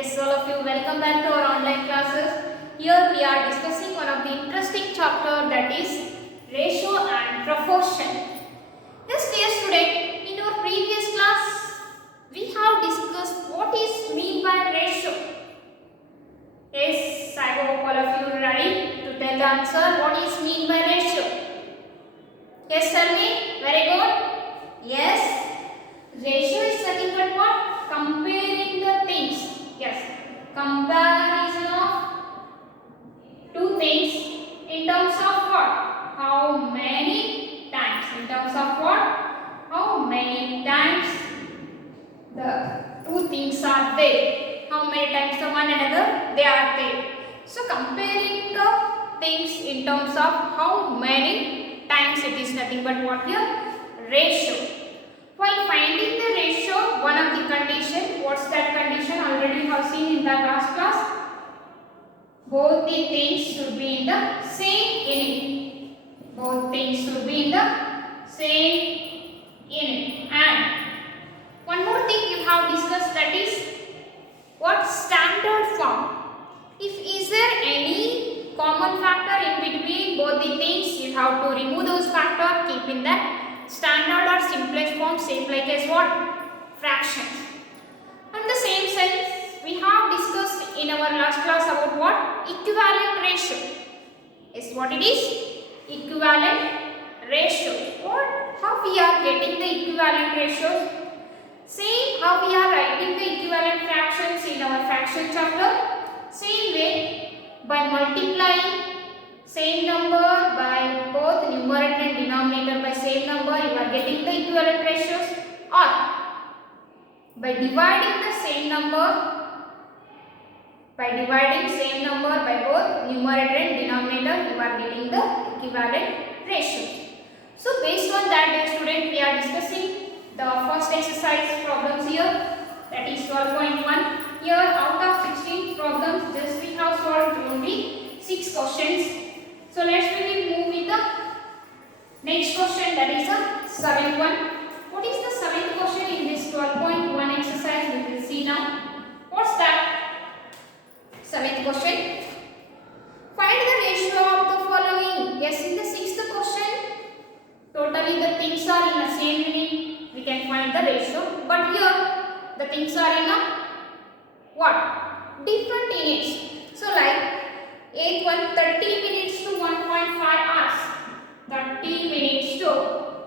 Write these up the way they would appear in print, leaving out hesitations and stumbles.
Yes, all of you, welcome back to our online classes. Here we are discussing one of the interesting chapter, that is ratio and proportion. Yes, dear student, in our previous class, we have discussed what is mean by ratio. Yes, I hope all of you are ready to tell the answer. What is mean by ratio? Yes, tell me. Very good. Yes, ratio is nothing but what? Comparing the things. Yes, comparison of two things in terms of what? How many times? In terms of what? How many times the two things are there? How many times the one another they are there? So comparing the things in terms of how many times, it is nothing but what here? Ratio. While finding the ratio, one of the condition, what's that condition? Already you have seen in the last class. Both the things should be in the same unit. Both things should be in the same unit. And one more thing you have discussed, that is what? Standard form. If is there any common factor in between both the things, you have to remove those factors, keep in that standard or simplest form, same like as what? Fractions. In the same sense, we have discussed in our last class about what? Equivalent ratio. Yes, what it is? Equivalent ratio. What? How we are getting the equivalent ratios? Same how we are writing the equivalent fractions in our fraction chapter. Same way, by multiplying same number by both numerator and denominator by same number, you are getting the equivalent ratios, or by dividing the same number by both numerator and denominator, you are getting the equivalent ratios. So based on that, dear student, we are discussing the first exercise problems here, that is 12.1. Here out of 16 problems, just we have solved only 6 questions. So let's move with the next question, that is the 7th one. What is the 7th question in this 12.1 exercise? We will see now. What's that? 7th question. Find the ratio of the following. Yes, in the 6th question, totally the things are in the same unit. We can find the ratio. But here, the things are in a what? Different units. So like 8th one, 30 minutes to 1.5 hours. 30 minutes to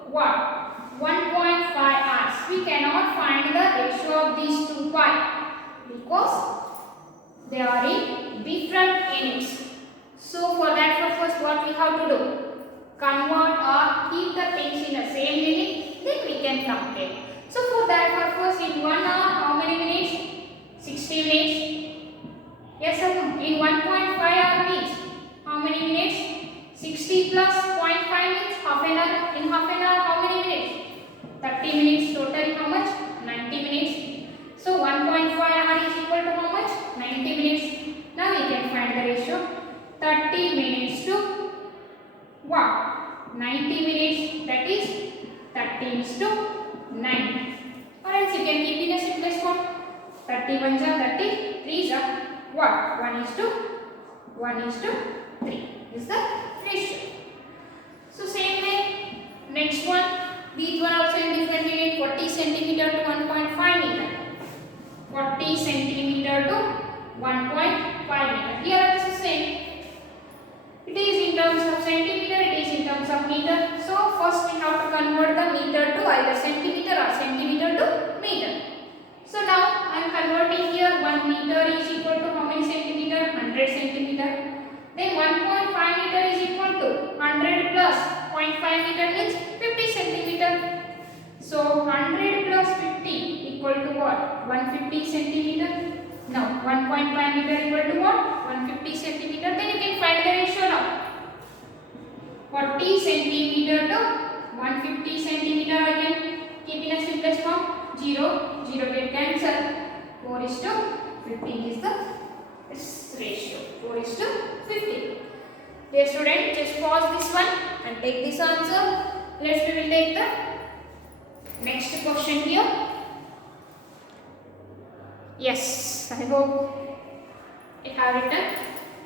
what? 1.5 hours. We cannot find the ratio of these two because they are in different units. So for that purpose, what we have to do? Convert or keep the things in the same unit, then we can compare. So for that purpose, in 1 hour, how many minutes? 60 minutes. Yes or no? In 1.5 hour means how many minutes? 60 plus 0.5 means half an hour. In half an hour, how many minutes? 30 minutes. Total how much? 90 minutes. So 1.5 hour is equal to how much? 90 minutes. Now we can find the ratio. 30 minutes to what? 90 minutes. That is 30 is to 9. Or else you can keep in a simplest form. 31 ja 30, 3 ja what? 1 is to 3 is the ratio. So same way, next one, these one also in different unit, 40 centimeter to 1.5 meter. 40 centimeter to 1.5 meter. Here also same. It is in terms of centimeter, it is in terms of meter. So first we have to convert the meter to either centimeter or centimeter to meter. So now I am converting here. 1 meter is equal to how many centimeter? 100 centimeter. Then 1.5 meter is equal to 100 plus 0.5 meter means 50 centimeter. So 100 plus 50 equal to what? 150 centimeter. Now 1.5 meter equal to what? 150 centimeter. Then you can find the ratio now. 40 centimeter to 150 centimeter. Again keep in a simplest form. 0 get cancelled. 4 is to 15 is the ratio. 4 is to 15. Dear student, just pause this one and take this answer. We will take the next question here. Yes, I hope you have written.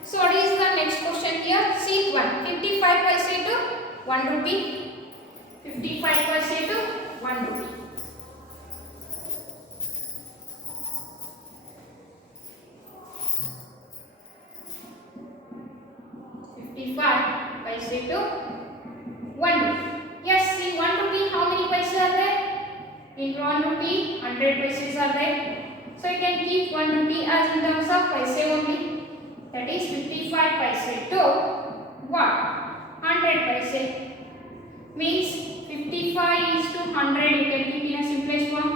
So what is the next question here? Sheet 1. 55 paise to 1 rupee. 55 paise to 1 rupee. Paise to 1 rupee. Yes, in 1 rupee, how many paise are there? In 1 rupee, 100 paises are there. So you can keep 1 rupee as in terms of paise only. That is 55 paise to 100 paise. Means 55 is to 100. You can keep in a simplest form.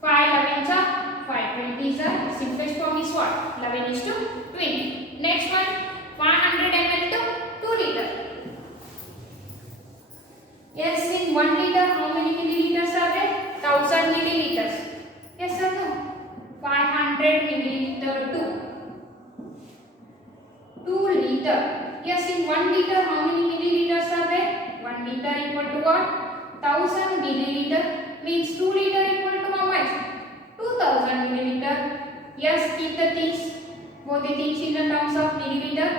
5 11s are 5. 20 is the simplest form is what? 11 is to 20. Next one, 100 ml to 2 liter. Yes, in 1 liter, how many milliliters are there? 1000 milliliters. Yes or no? 500 milliliter to 2 liter. Yes, in 1 liter, how many milliliters are there? 1 liter equal to what? 1000 milliliter. Means 2 liter equal to how much? 2000 milliliter. Yes, keep the things, both the things in the terms of milliliter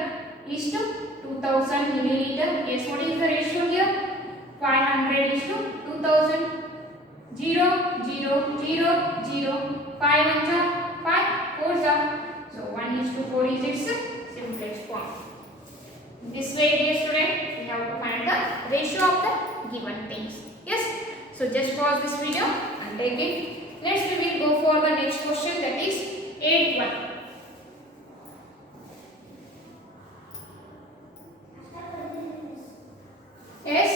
is to 2000 milliliter. Yes, what is the ratio here? 500 is to 2000. 0, 0, 0, 0. 5 ones are 5, 4s are. So 1 is to 4 is its simplest form. This way, dear student, we have to find the ratio of the given things. Yes. So just pause this video and take it. Next we will go for the next question, that is 8.1. Yes.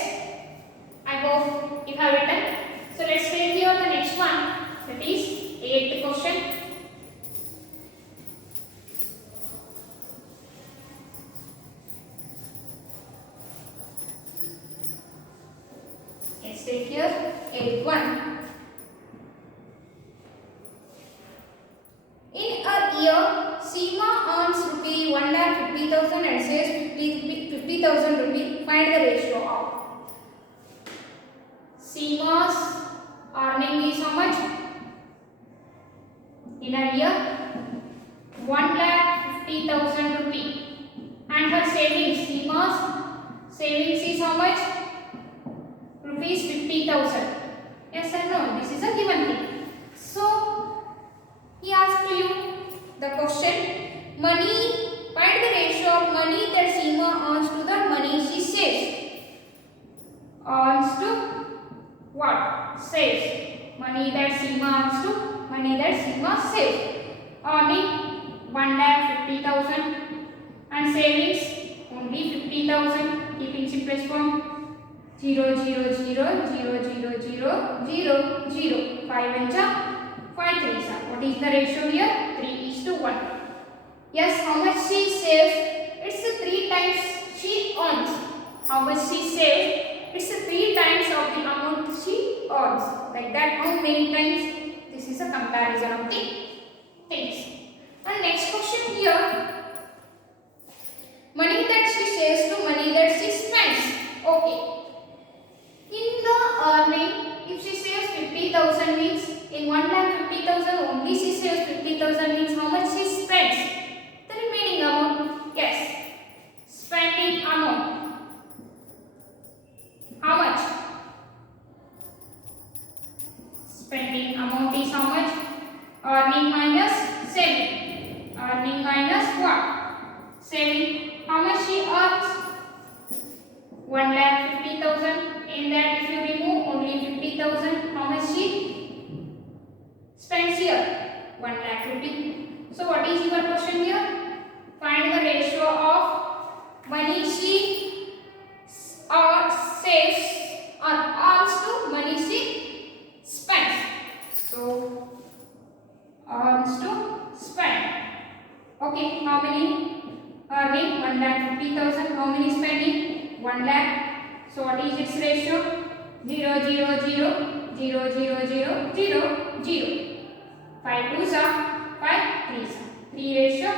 I hope you have written. So let's take here the next one, that is 8th question. Let's take here 8.1. In a year, Seema earns rupee 1,50,000 and saves 50,000 rupee. Find the ratio of. Seema's earning is how much? In a year, 1,50,000 rupee. And her savings, Seema's savings is how much? Rupees 50,000. Yes or no? This is a given thing. So, he asked to you the question, money, find the ratio of money that Seema earns to the money she saves. Earns to what? Saves. Money that Seema earns to money that Seema saves. Earning 1,50,000 and savings only 50,000. Keeping simplest form. 0, 0, 0, 0, 0, 0, 0, 0. 5 and 5 3s are. What is the ratio here? 3:1. Yes, how much she saves? It's 3 times she earns. How much she saves? It's 3 times of the amount she earns. Like that, how many times? This is a comparison of the things. And next question here. Money that she saves to money that she spends. Okay. In the earning, if she saves 50,000 means in 1,50,000 only she saves 50,000 means how much she spends? The remaining amount. Yes. Spending amount. How much? Spending amount is how much? Earning minus saving. Earning minus what? Saving. How much she earns? 1,50,000. In that, if you remove only 50,000, how much she spends here? 1 lakh rupee. So what is your question here? Find the ratio of money she saves or earns to money she spends. So earns to spend. Okay, how many? Earning 1,50,000. How many spending? 1 lakh. So what is its ratio? 0, 0, 0, 0, 0, 0, 0, 0. 5 2s are 5 3s are. 3 ratio.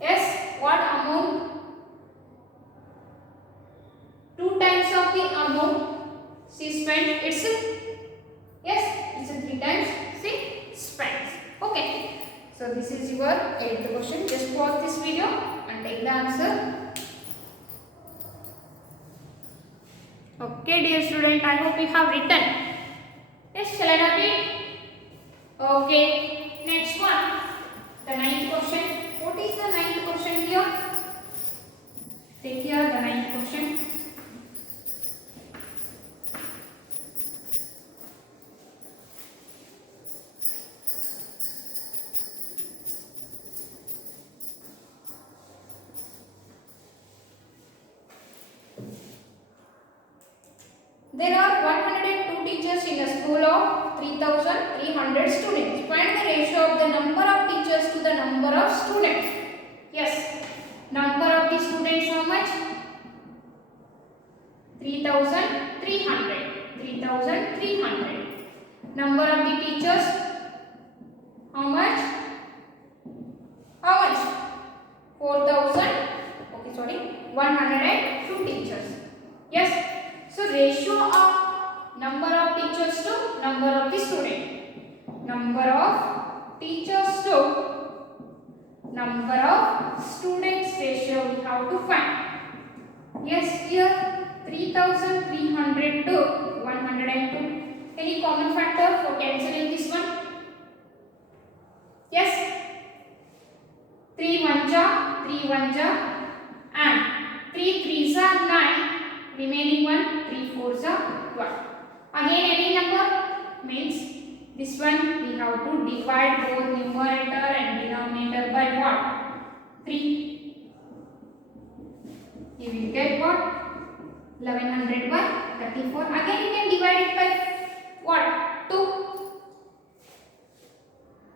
Yes, what amount? 2 times of the amount she spent. It's yes, it's 3 times she spends. So this is your 8th question. Just pause this video and take the answer. Okay, dear student, I hope you have written. Yes, shall I repeat? Okay, next one. The 9th question. What is the 9th question here? Take here the 9th question. There are 102 teachers in a school of 3,300 students. Find the ratio of the number of teachers to the number of students. Yes, number of the students how much? 3,300. 3,300. Number of the teachers how much? How much? 4,000. Okay, sorry, 102 teachers. Yes. So ratio of number of teachers to number of the student. Number of teachers to number of students ratio we have to find. Yes, here 3,300 to 102. Any common factor for cancelling this one? Yes. 3 1 ja, 3 1 ja, and 3 3s are 9. Remaining one 3 4s are 1. Again any number means this one we have to divide both numerator and denominator by what? 3. You will get what? 1100 by 34. Again you can divide it by what? 2.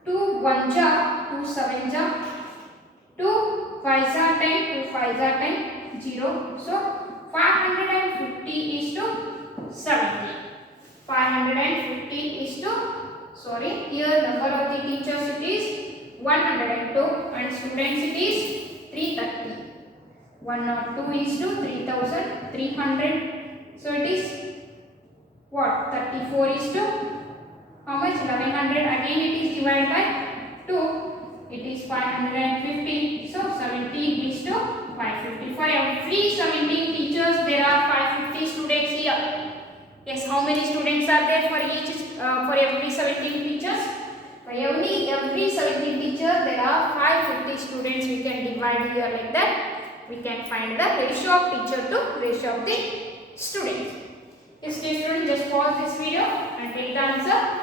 2 1 ja, 2 7 ja, 2 5s are 10, 2 5s are 10, 0. So 550 is to 70. 550 is to, sorry, here number of the teachers it is 102 and students it is 330. 102 is to 3,300. So it is what? 34 is to how much? 1100. Again it is divided by 2. It is 550. So 17 is to 555. Every 17 teachers there are 550 students here. Yes, how many students are there for each for every 17 teachers? For every 17 teacher there are 550 students. We can divide here like that. We can find the ratio of teacher to ratio of the students. Yes, dear students, just pause this video and take the answer.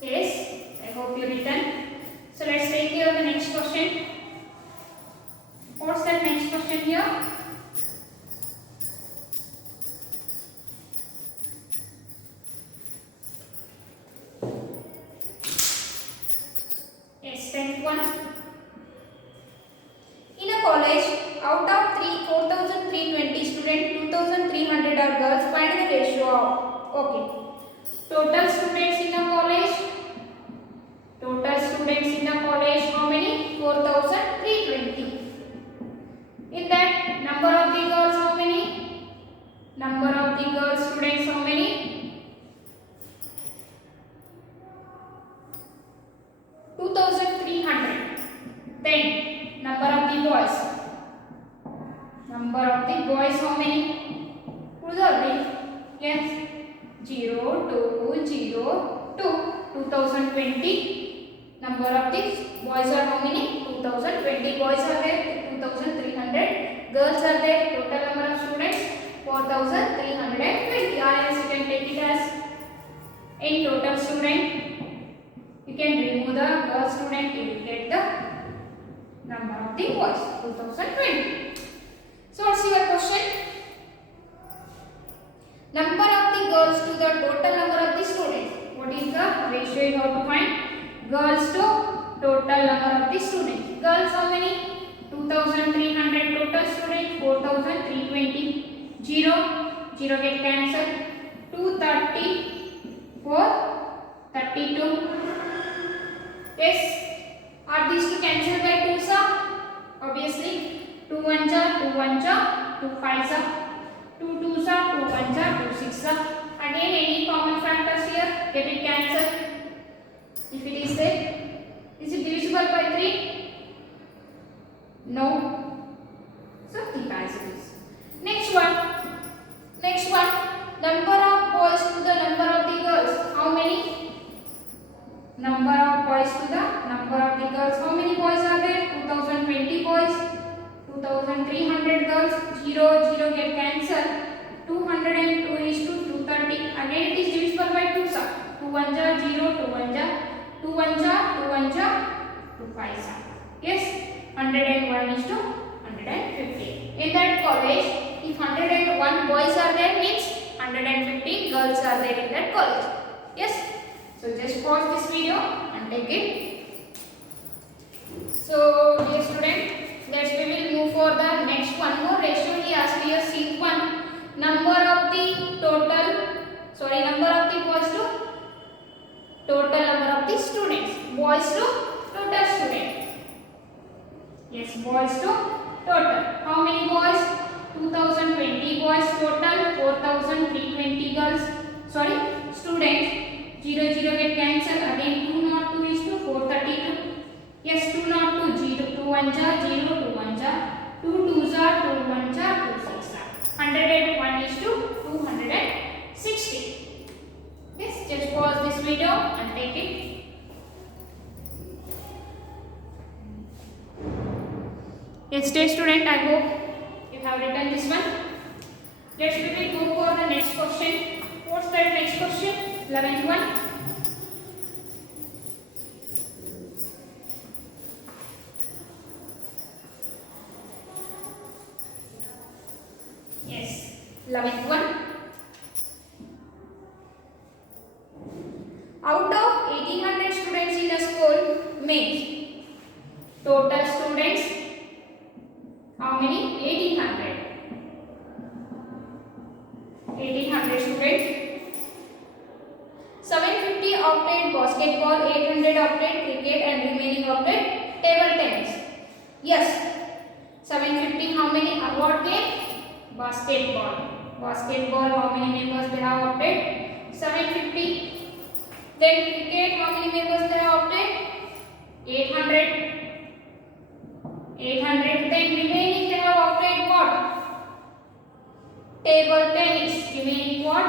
Yes, I hope you written. So let's take here the next question. What's that next question here? Yes, 10th one. In a college, out of 4,320 students, 2,300 are girls. Find the ratio of. Okay. Total students in a college. Total students in a college, how many? 4,320. In that, number of the girls, how many? Number of the girls students, how many? 2,300. Then, number of the boys. Number of the boys, how many? Who's already? Yes. 0, 2, 0, 2. 2020. Number of the boys are how many? 2020 boys are there. 2,300 girls are there. Total number of students 4,320. Or else you can take it as in total student. You can remove the girl student. You will get the number of the boys 2020. So what's your question? Number of the girls to the total number of the students. What is the ratio you have to find? Girls to total number of the students. Girls how many? 2,300 total students. 4,320. 0. 0 get cancelled. 230 for 32. Yes. Are these two cancelled by 2 sa? Obviously. 2 1 ja, 2 1 ja, 2 5 sa, 2 2 sa, 2 1 6 are. Again, any common factors here? Get it cancelled. If it is there, is it divisible by 3? No. So keep as it is. Next one. Number of boys to the number of the girls. How many? Number of boys to the number of the girls. How many boys are there? 2020 boys. 2300 girls. 0 get cancelled. 202 is to 230. Again it is divisible by 2 sir. 2 1 ja 0, 2 1 ja 2 1 ja 2 1 ja 2 5 sir. Yes, 101 is to 150. In that college, if 101 boys are there, means 150 girls are there in that college. Yes. So just pause this video and take it. So dear student, next we will move for the next one more ratio. He asked here sheet 1. Number of the boys to total number of the students. Boys to total students. Yes, boys to total. How many boys? 2020 boys total. 4320 girls. Sorry, students. 0 get cancelled. Again 202 is to 432. Yes, 202 0 2 1 ja 0 2 1 ja 2 2 ja 2 1 ja 2 6 ja. 101 is to 260. Yes, just pause this video and take it. Yes, dear student, I hope you have written this one. Next we will go for the next question. What's that next question? 11th one. Yes, 11th one. Out of 1800 students in a school means total students how many? 1800 students. 750 opted basketball, 800 opted cricket and remaining opted table tennis. Yes, 750 how many? What game? Basketball. How many members they have opted? 750. Then cricket, how many members they have opted? 800. Then remaining they have opted what? Table tennis. Remaining what?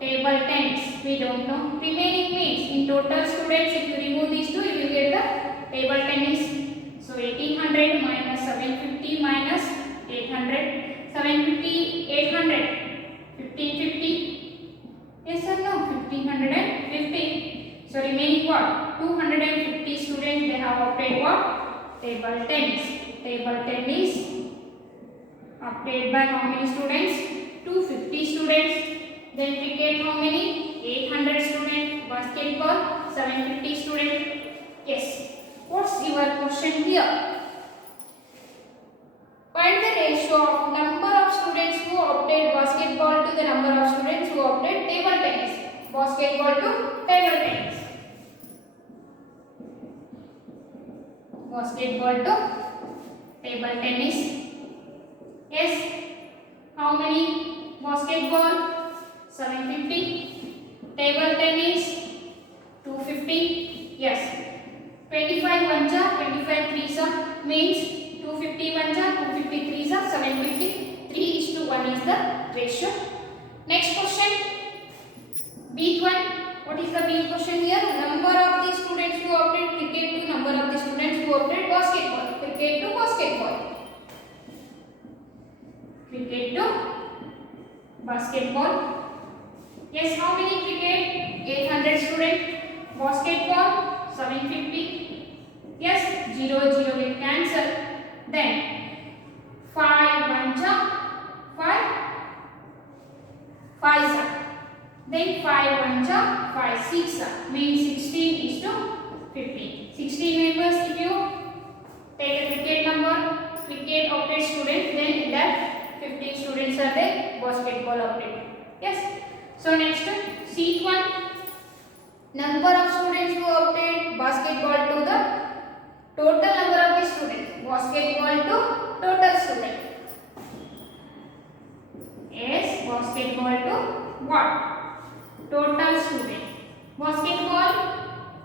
Table tennis. We don't know. Remaining means in total students, if you remove these two, you will get the table tennis. So 1800 minus 750 minus 800. 750, 800. 1550. Yes or no? 1550. So remaining what? 250 students they have opted what? Table tennis. Table tennis opted by how many students? 250 students. Then cricket how many? 800 students. Basketball 750 students. Yes. What's your question here? Find the ratio of number of students who opted basketball to the number of students who opted table tennis. Basketball to table tennis. Basketball to table tennis. Yes. How many? Basketball 750. Table tennis 250. Yes. 25 1 ja 25 3 ja means 250 1 ja 250 3 ja 750. 3:1 is the ratio. Next question. B1. What is the B question here? Number of the students who opted cricket to number of the students who opted basketball. Cricket to basketball. Cricket to basketball. Yes, how many cricket? 800 students. Basketball 750. Yes, 0 get cancelled. Then 5 1 ja 5 ja. Then 5 1 ja 5 6 ja means 16:15. 16 members if you take a cricket number, cricket opted students, then in that 15 students are there, basketball opted. Yes. So next sheet 1. Number of students who opted basketball to the total number of the students. Basketball to total student. Yes, basketball to what? Total student. Basketball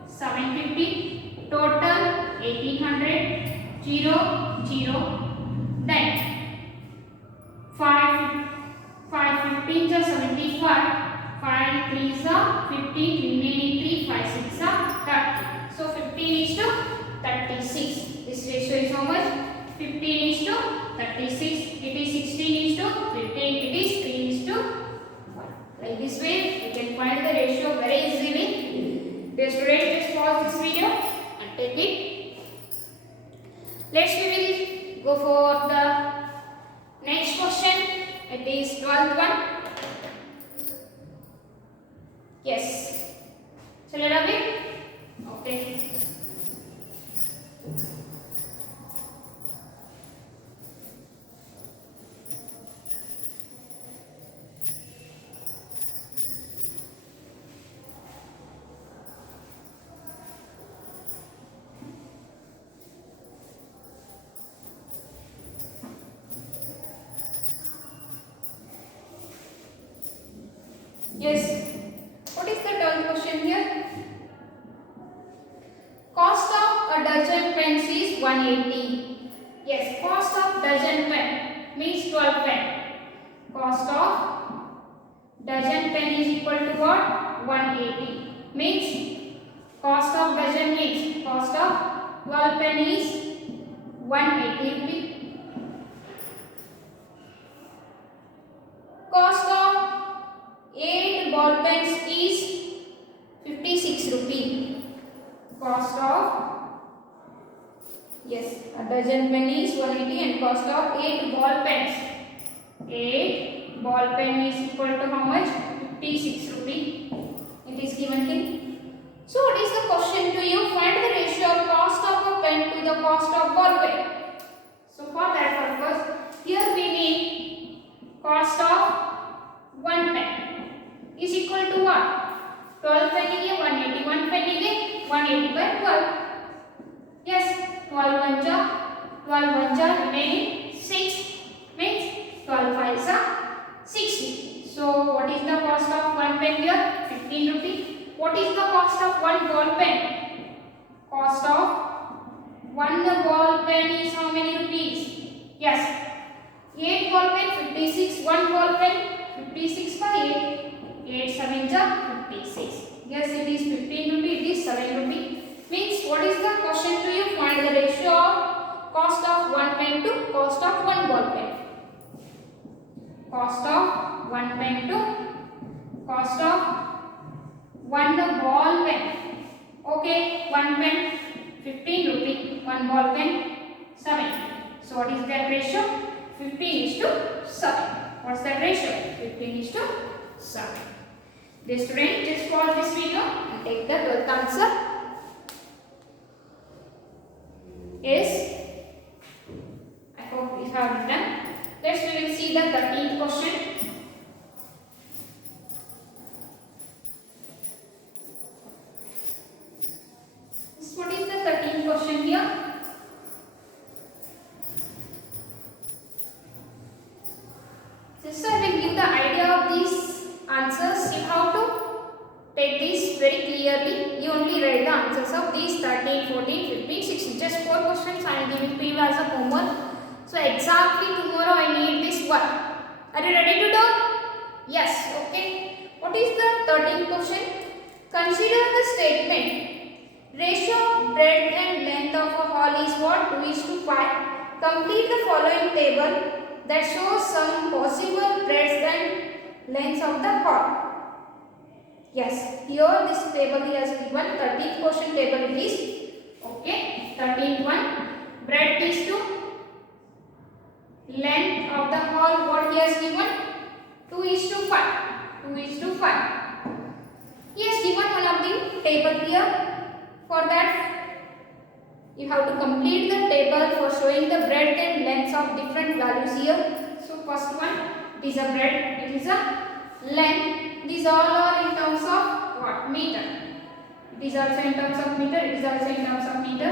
750. Total 1800. 0. Then 5 15 is 75. 5 3 is 15. Remaining 3. 5 6 is 30. So 15 is to 36. This ratio is how much? 15 is to 36. It is 16 is to 15. It is 3 is to 1. Like this way, you can find the ratio very easily. Dear students, just pause this video and take it. Let's we will go for the next question. It is 12th one. Yes. Shall I rub it? Okay. Yes. What is the 12th question here? Cost of a dozen pens is 180. Yes, cost of dozen pen means 12 pen. Cost of dozen pen is equal to what? 180. Means cost of dozen means cost of 12 pen is 180 rupees. Cost of 8 ball pens is 56 rupees. Cost of, yes, a dozen pen is 180 and cost of 8 ball pens. 8 ball pen is equal to how much? 56 rupees. It is given thing. So what is the question to you? Find the ratio of cost of a pen to the cost of ball pen. So for that purpose, here we need cost of 1 pen is equal to what? 12 pen is 180. 1 pen is 180 by 12. Yes, 12 1 remaining 6 means 12 5 is 60. So what is the cost of 1 pen here? 15 rupees. What is the cost of 1 ball pen? Cost of 1 ball pen is how many rupees? Yes, 8 ball pen 56. 1 ball pen 56 by 8. 8 7 is 56. Yes, it is 15 rupees. It is 7 rupees. Means what is the question to you? Find the ratio of cost of 1 pen to cost of 1 ball pen. Cost of 1 pen to cost of 1 ball pen. Okay, 1 pen 15 rupees. 1 ball pen 7. So what is that ratio? 15 is to 7. What's that ratio? 15 is to 7. The student, just pause this video and take the 12th answer. Yes, I hope we have it done. Next we will see the 13th question. What is the 13th question here? Sister, I will give the idea of these answers. See how to take this very clearly. You only write the answers of these 13, 14, 15, 16. Just 4 questions I am giving to you as a homework. So exactly tomorrow I need this one. Are you ready to do? Yes. Okay. What is the 13th question? Consider the statement. Ratio of breadth and length of a hall is what? 2:5. Complete the following table that shows some possible breadths and lengths of the hall. Yes, here this table he has given. 13th question table it is. Okay, 13th one. Breadth is 2. Length of the hall what he has given? 2:5. 2:5. He has given one of the table here. For that, you have to complete the table for showing the breadth and lengths of different values here. So first one, it is a breadth, it is a length. These all are in terms of what? Meter. It is also in terms of meter, it is also in terms of meter.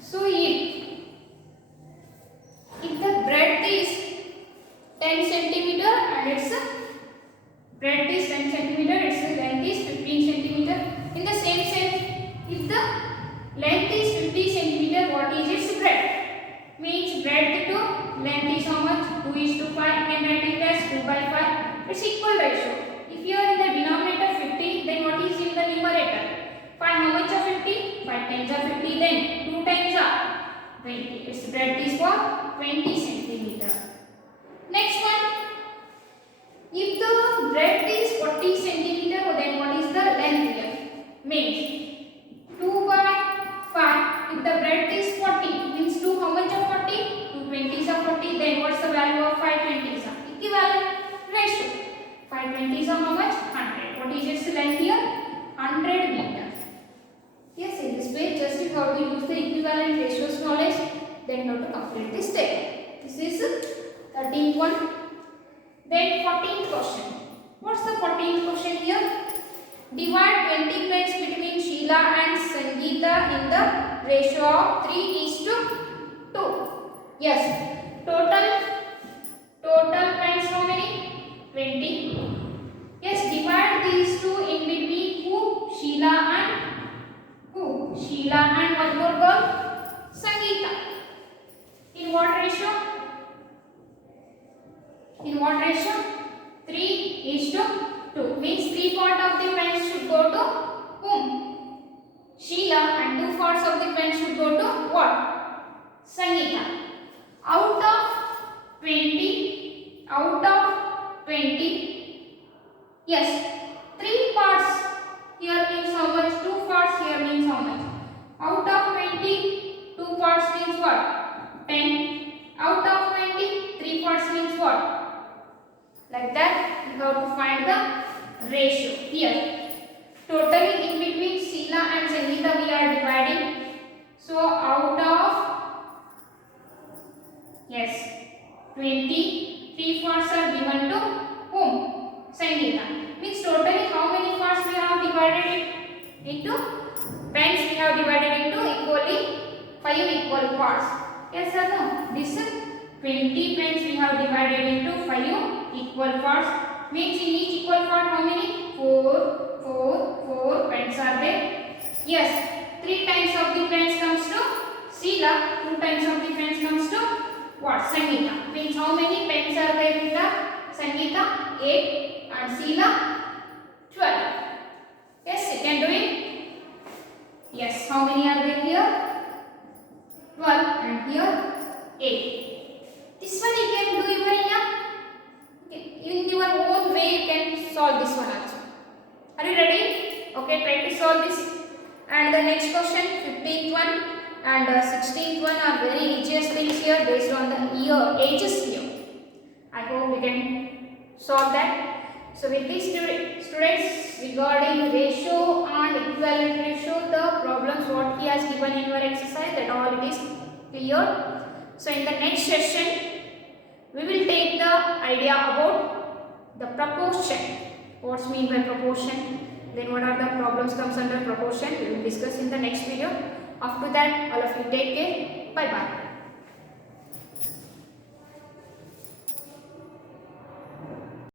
So if the breadth is 10 centimeter and its breadth is 10 centimeter, its length is 15 centimeter. In the same sense, if the length is 50 centimeter, what is its breadth? Means breadth to length is how much? 2:5. Can write it as 2/5. It's equal ratio. If you are in the denominator 50, then what is in the numerator? 5 how much of 50? 5 times of 50, then 2 times of 20. Its breadth is what? 20 centimeter. Next one. If the breadth is 40 centimeter, then what is the length here? Means 2/5. If the breadth is 40, means 2 how much of 40? 2 20s of 40. Then what's the value of 5 20s of? Equivalent ratio. 5 20s of how much? 100. What is its length here? 100 meters. Yes, in this way, just you have to use the equivalent ratios knowledge, then you have to complete this table. This is 13th one. Then 14th question. What's the 14th question here? Divide 20 pence between Sheila and Sangeeta in the ratio of 3:2. Yes. Total pence how many? 20. Yes, divide these two in between who? Sheila and who? Sheila and one more girl, Sangeeta. In what ratio? In what ratio? 3:2. Means 3/4 of the pence should go to whom? Sheila, and 2/4 of the pence should go to what? Sangeeta. Out of 20, yes, 3 parts here means how much? 2 parts here means how much? Out of 20, 2 parts means what? 10. Out of 20, 3 parts means what? Like that, you have to find the ratio here. Totally in between Sheila and Sangeeta we are dividing. So out of, yes, 20, 3 parts are given to whom? Sangeeta. Means totally how many parts we have divided it into? Pence we have divided into equally 5 equal parts. Yes or no? This 20 pence we have divided into 5 equal parts. Means in each equal part how many? 4 pence are there. Yes, 3 times of the pence comes to Sheila, 2 times of the pence comes to what? Sangeeta. Means how many pence are there in the Sangeeta? 8 and Sheila 12. Yes, you can do it. Yes, how many are there here? 12 and here 8. This one you can do even in your own way. You can solve this one also. Are you ready? Okay, try to solve this. And the next question, 15th one and 16th one are very easiest things here based on the ages here. I hope we can solve that. So with these students, regarding ratio and equivalent ratio, the problems what he has given in your exercise, that all it is clear. So in the next session, we will take the idea about the proportion. What's mean by proportion? Then what are the problems comes under proportion? We will discuss in the next video. After that, all of you take care. Bye bye.